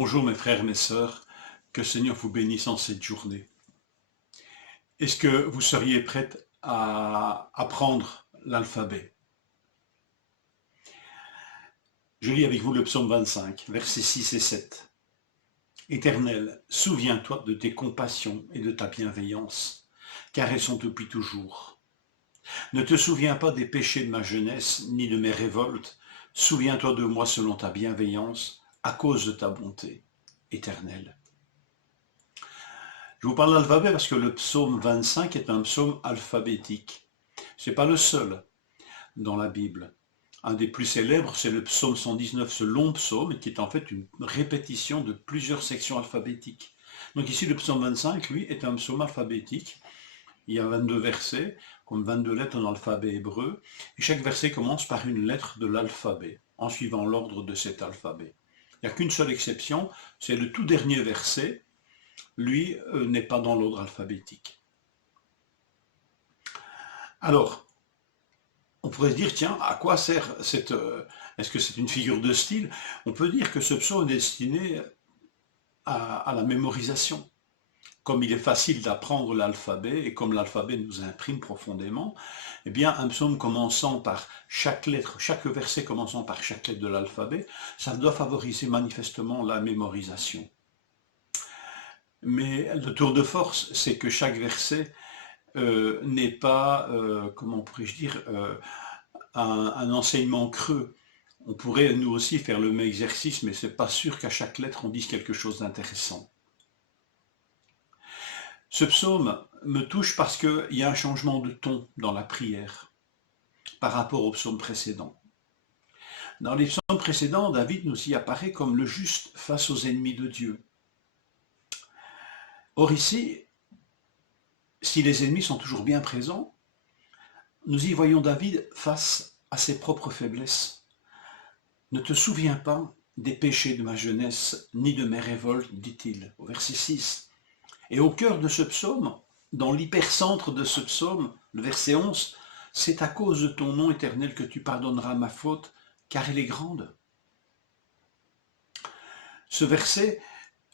Bonjour mes frères et mes sœurs, que le Seigneur vous bénisse en cette journée. Est-ce que vous seriez prêtes à apprendre l'alphabet? Je lis avec vous le psaume 25, versets 6 et 7. Éternel, souviens-toi de tes compassions et de ta bienveillance, car elles sont depuis toujours. Ne te souviens pas des péchés de ma jeunesse, ni de mes révoltes. Souviens-toi de moi selon ta bienveillance, à cause de ta bonté éternelle. Je vous parle de l'alphabet parce que le psaume 25 est un psaume alphabétique. Ce n'est pas le seul dans la Bible. Un des plus célèbres, c'est le psaume 119, ce long psaume, qui est en fait une répétition de plusieurs sections alphabétiques. Donc ici, le psaume 25, lui, est un psaume alphabétique. Il y a 22 versets, comme 22 lettres dans l'alphabet hébreu, et chaque verset commence par une lettre de l'alphabet, en suivant l'ordre de cet alphabet. Il n'y a qu'une seule exception, c'est le tout dernier verset, lui n'est pas dans l'ordre alphabétique. Alors, on pourrait se dire, tiens, à quoi sert cette... est-ce que c'est une figure de style? On peut dire que ce psaume est destiné à la mémorisation. Comme il est facile d'apprendre l'alphabet, et comme l'alphabet nous imprime profondément, eh bien, un psaume commençant par chaque lettre, chaque verset commençant par chaque lettre de l'alphabet, ça doit favoriser manifestement la mémorisation. Mais le tour de force, c'est que chaque verset n'est pas, comment pourrais-je dire, un enseignement creux. On pourrait nous aussi faire le même exercice, mais c'est pas sûr qu'à chaque lettre on dise quelque chose d'intéressant. Ce psaume me touche parce qu'il y a un changement de ton dans la prière par rapport au psaume précédent. Dans les psaumes précédents, David nous y apparaît comme le juste face aux ennemis de Dieu. Or ici, si les ennemis sont toujours bien présents, nous y voyons David face à ses propres faiblesses. Ne te souviens pas des péchés de ma jeunesse, ni de mes révoltes, dit-il, au verset 6. Et au cœur de ce psaume, dans l'hypercentre de ce psaume, le verset 11, c'est à cause de ton nom éternel que tu pardonneras ma faute, car elle est grande. Ce verset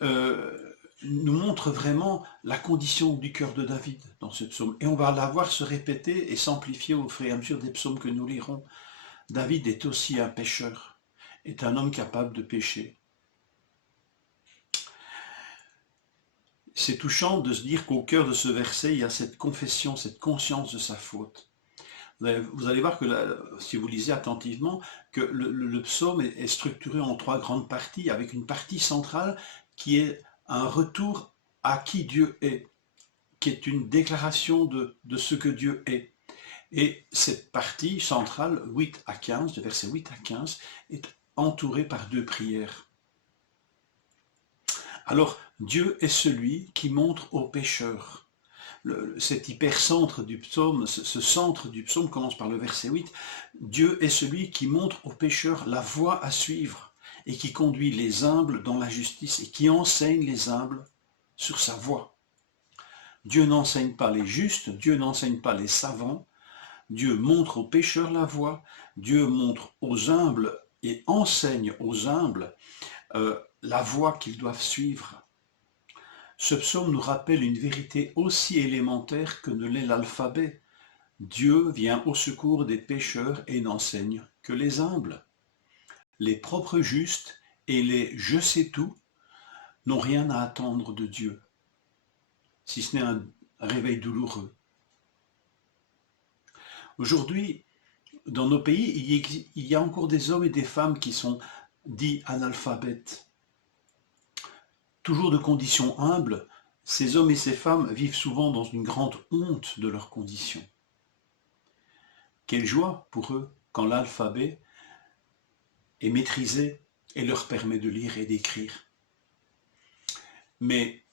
nous montre vraiment la condition du cœur de David dans ce psaume. Et on va la voir se répéter et s'amplifier au fur et à mesure des psaumes que nous lirons. David est aussi un pécheur, est un homme capable de pécher. C'est touchant de se dire qu'au cœur de ce verset, il y a cette confession, cette conscience de sa faute. Vous allez voir que si vous lisez attentivement, que le psaume est structuré en trois grandes parties, avec une partie centrale qui est un retour à qui Dieu est, qui est une déclaration de ce que Dieu est. Et cette partie centrale, 8 à 15, de versets 8 à 15, est entourée par deux prières. Alors, Dieu est celui qui montre aux pécheurs. Cet hypercentre du psaume, ce centre du psaume commence par le verset 8. Dieu est celui qui montre aux pécheurs la voie à suivre et qui conduit les humbles dans la justice et qui enseigne les humbles sur sa voie. Dieu n'enseigne pas les justes, Dieu n'enseigne pas les savants, Dieu montre aux pécheurs la voie, Dieu montre aux humbles et enseigne aux humbles la voie qu'ils doivent suivre. Ce psaume nous rappelle une vérité aussi élémentaire que ne l'est l'alphabet. Dieu vient au secours des pécheurs et n'enseigne que les humbles. Les propres justes et les je sais tout n'ont rien à attendre de Dieu, si ce n'est un réveil douloureux. Aujourd'hui, dans nos pays, il y a encore des hommes et des femmes qui sont dits analphabètes. Toujours de conditions humbles, ces hommes et ces femmes vivent souvent dans une grande honte de leurs conditions. Quelle joie pour eux quand l'alphabet est maîtrisé et leur permet de lire et d'écrire. Mais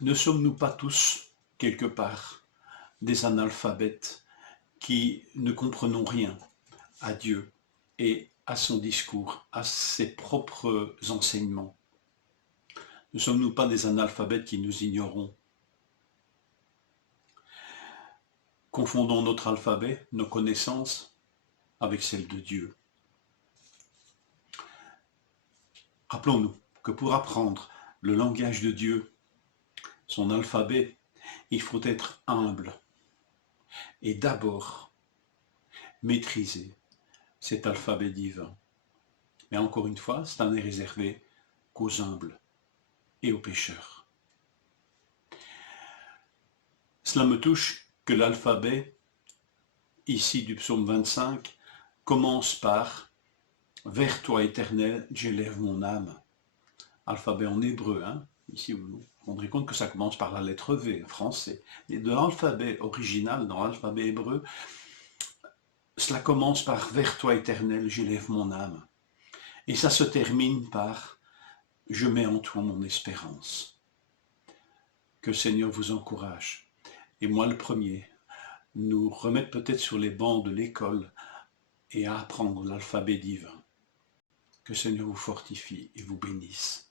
ne sommes-nous pas tous, quelque part, des analphabètes qui ne comprenons rien à Dieu et à son discours, à ses propres enseignements? Ne sommes-nous pas des analphabètes qui nous ignorons? Confondons notre alphabet, nos connaissances, avec celles de Dieu. Rappelons-nous que pour apprendre le langage de Dieu, son alphabet, il faut être humble et d'abord maîtriser cet alphabet divin. Mais encore une fois, cela n'est réservé qu'aux humbles et aux pécheurs. Cela me touche que l'alphabet, ici du psaume 25, commence par « Vers toi, Éternel, j'élève mon âme ». Alphabet en hébreu, hein. Ici vous vous rendrez compte que ça commence par la lettre V, en français. Et de l'alphabet original, dans l'alphabet hébreu, cela commence par « Vers toi, Éternel, j'élève mon âme ». Et ça se termine par « Je mets en toi mon espérance ». Que le Seigneur vous encourage. Et moi le premier, nous remettre peut-être sur les bancs de l'école et à apprendre l'alphabet divin. Que le Seigneur vous fortifie et vous bénisse.